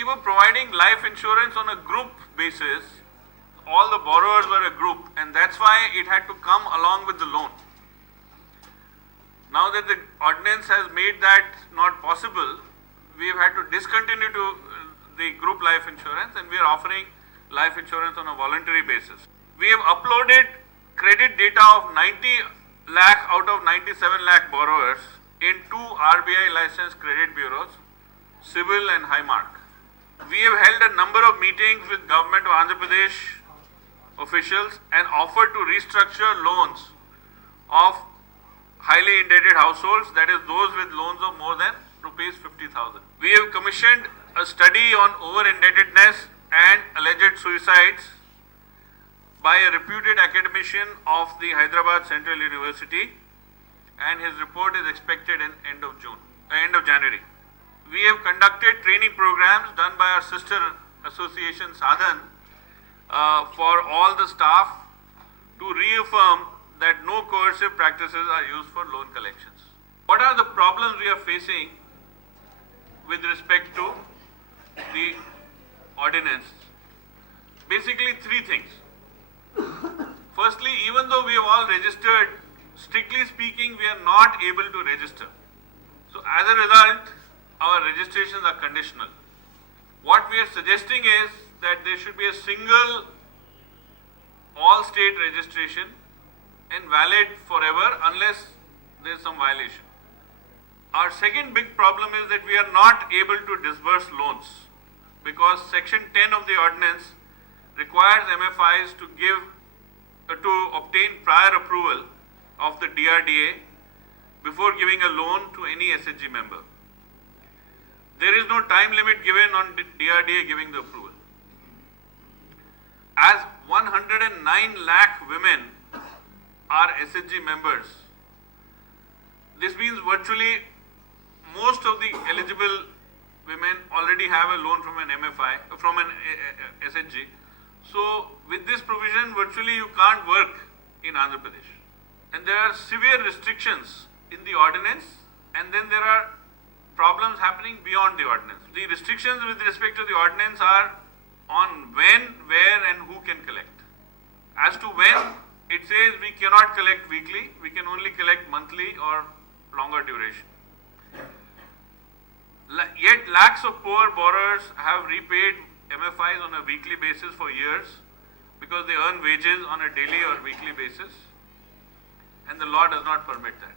we were providing life insurance on a group basis. All the borrowers were a group, and that's why it had to come along with the loan. Now that the ordinance has made that not possible, we've had to discontinue the group life insurance, and we are offering life insurance on a voluntary basis. We have uploaded credit data of 90 lakh out of 97 lakh borrowers in 2 RBI licensed credit bureaus, CIBIL and Highmark. We have held a number of meetings with Government of Andhra Pradesh officials and offered to restructure loans of highly indebted households, that is those with loans of more than rupees 50,000. We have commissioned a study on over-indebtedness and alleged suicides by a reputed academician of the Hyderabad Central University, and his report is expected in end of January. We have conducted training programs done by our sister association Sadhan for all the staff to reaffirm that no coercive practices are used for loan collections. What are the problems we are facing with respect to the ordinance? Basically 3 things. Firstly, even though we have all registered, strictly speaking, we are not able to register. So as a result, our registrations are conditional. What we are suggesting is that there should be a single all-state registration and valid forever unless there is some violation. Our second big problem is that we are not able to disburse loans because Section 10 of the ordinance requires MFIs to obtain prior approval of the DRDA before giving a loan to any SHG member. There is no time limit given on DRDA giving the approval. As 109 lakh women are SHG members, this means virtually most of the eligible women already have a loan from an MFI, from an SHG. So with this provision, virtually you can't work in Andhra Pradesh. And there are severe restrictions in the ordinance, and then there are problems happening beyond the ordinance. The restrictions with respect to the ordinance are on when, where and who can collect. As to when, it says we cannot collect weekly, we can only collect monthly or longer duration. Yet lakhs of poor borrowers have repaid MFIs on a weekly basis for years because they earn wages on a daily or weekly basis, and the law does not permit that.